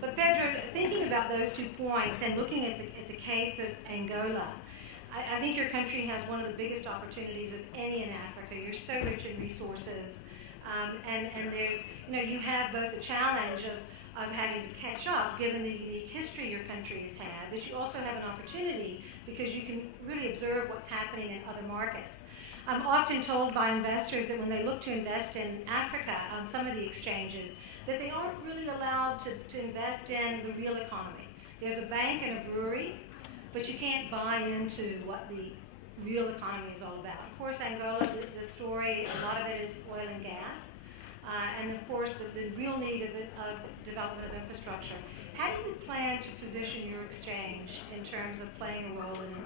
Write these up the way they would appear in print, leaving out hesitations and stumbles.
But Pedro, thinking about those 2 points and looking at the case of Angola, I think your country has one of the biggest opportunities of any in Africa. You're so rich in resources, and there's, you have both the challenge of having to catch up given the unique history your country has had, but you also have an opportunity because you can really observe what's happening in other markets. I'm often told by investors that when they look to invest in Africa on some of the exchanges, that they aren't really allowed to invest in the real economy. There's a bank and a brewery, but you can't buy into what the real economy is all about. Of course, Angola, the story, a lot of it is oil and gas, and of course the real need of development of infrastructure. How do you plan to position your exchange in terms of playing a role in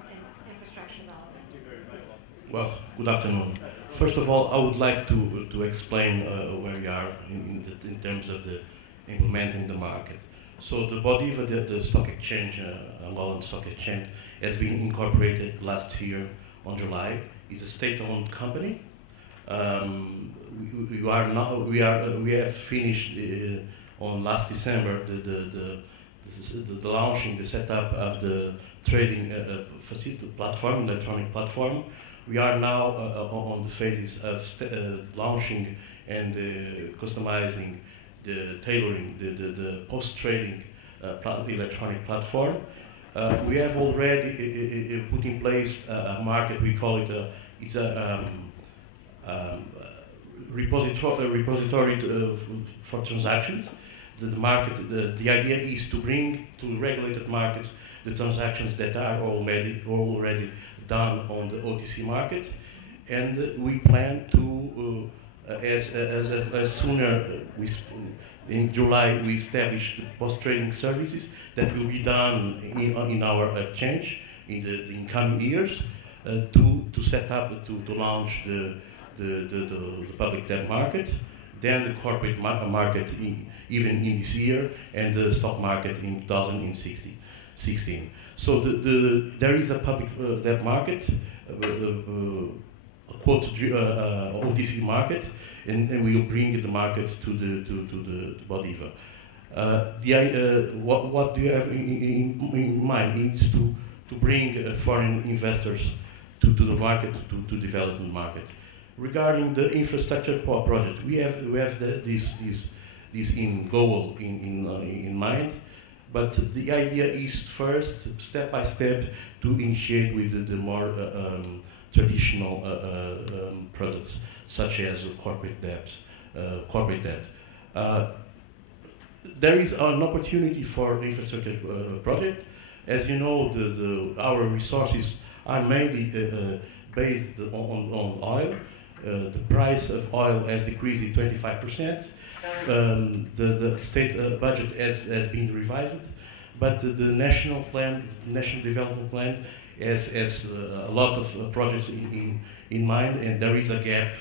infrastructure development? Well, good afternoon. First of all, I would like to explain where we are in terms of the implementing the market. So the Bodiva, the stock exchange, Angolan stock exchange, has been incorporated last year on July. It's a state-owned company. We have finished on last December the launching, the setup of the trading facility platform, electronic platform. We are now on the phases of launching and customizing, tailoring the post-trading electronic platform. We have already put in place a market. We call it it's a repository for transactions. The market. The idea is to bring to regulated markets the transactions that are already done on the OTC market, and we plan to as sooner in July we establish post-trading services that will be done in our exchange in coming years to set up to launch the public debt market, then the corporate market even in this year, and the stock market in 2016. So there is a public debt market, OTC market, and we will bring the market to the Bodiva. What do you have in mind is to bring foreign investors to the market, to development market. Regarding the infrastructure project, we have this in goal in mind. But the idea is first, step by step, to initiate with the more traditional products, such as corporate debt. There is an opportunity for infrastructure project. As you know, our resources are mainly based on oil. The price of oil has decreased 25%. The state budget has been revised, but the national plan, national development plan, has a lot of projects in mind, and there is a gap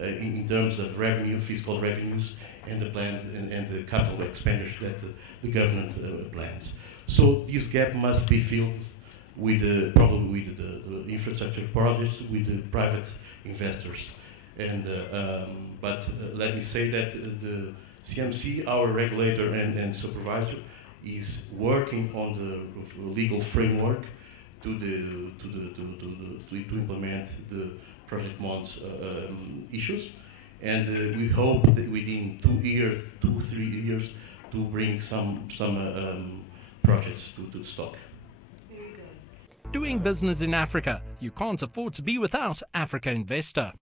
in terms of revenue, fiscal revenues, and the plan and the capital expenditure that the government plans. So this gap must be filled with probably with the infrastructure projects, with the private investors. And but let me say that the CMC, our regulator and supervisor, is working on the legal framework to implement the project bonds issues, and we hope that within 2-3 years, to bring some projects to the stock. Doing business in Africa, you can't afford to be without Africa Investor.